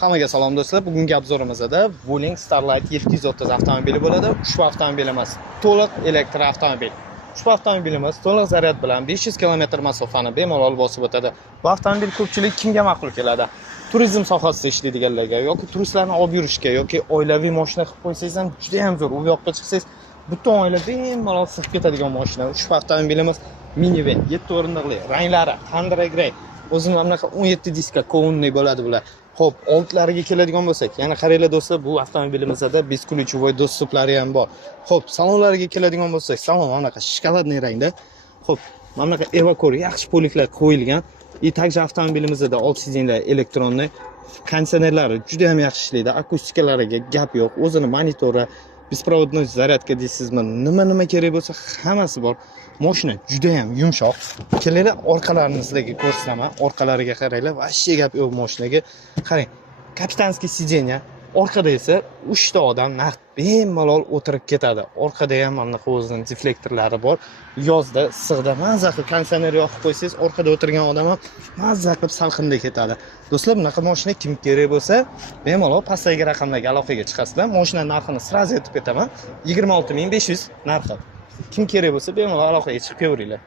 Hammaga salom do'stlar. Bugungi obzorimizda Wuling Starlight 730 avtomobili bo'ladi. Ushbu avtomobilimiz to'liq elektr avtomobil. Ushbu avtomobilimiz to'liq zaryad bilan 500 km masofani bemalol bosib o'tadi. Bu avtomobil ko'pchilik kimga ma'qul keladi? Turizm sohasida ishlaydiganlarga yoki turistlarni olib yurishga yoki oilaviy mashina qilib qo'ysangiz ham juda ham zo'r. U yoqqa chiqsangiz butun oila bemalol sig'ib ketadigan mashina. Ushbu avtomobilimiz minivan, 7 o'rindiqli, ranglari Thunder Grey. O'zim mana bunaqa 17 diska ko'nli bo'ladi bular. Xo'p, oltlariga keladigan bo'lsak, yana qaranglar do'stlar, bu avtomobilimizda beskuluchovoy dostuplari ham bor. Xo'p, salonlariga keladigan bo'lsak, salon mana bunaqa shokoladniy rangda. Xo'p, mana bunaqa evakor yaxshi poliklar qo'yilgan. И также avtomobilimizda old sidinlar elektronli, konditsionerlari juda ham yaxshi ishlaydi. Akustikalariga gap yo'q. O'zini monitori, беспроводной zaryadka deysizmi, nima kerak bo'lsa hammasi bor. Mashina juda ham yumshoq. Kelinglar orqalarini sizlarga ko'rsataman. Orqalariga qaranglar, vashshe gap yo'q mashinaga. Qarang, kapitanskiy sidenya, orqada esa 3 ta odam naqd bemalol o'tirib ketadi. Orqada ham mana bunaqa o'zining deflektorlari bor. Yozda issiqda mazza qilib konditsioner yoqib qo'ysangiz, orqada o'tirgan odam ham mazza qilib salqinda ketadi. Do'stlar, bunaqa mashina kim kerak bo'lsa, bemalol pastdagi raqamlarga aloqaga chiqasizlar. Mashina narxini sразу aytib ketaman. 26500 narxi. Kim kerak bo'lsa, bemalol aloqaga chiqib kelaveringlar.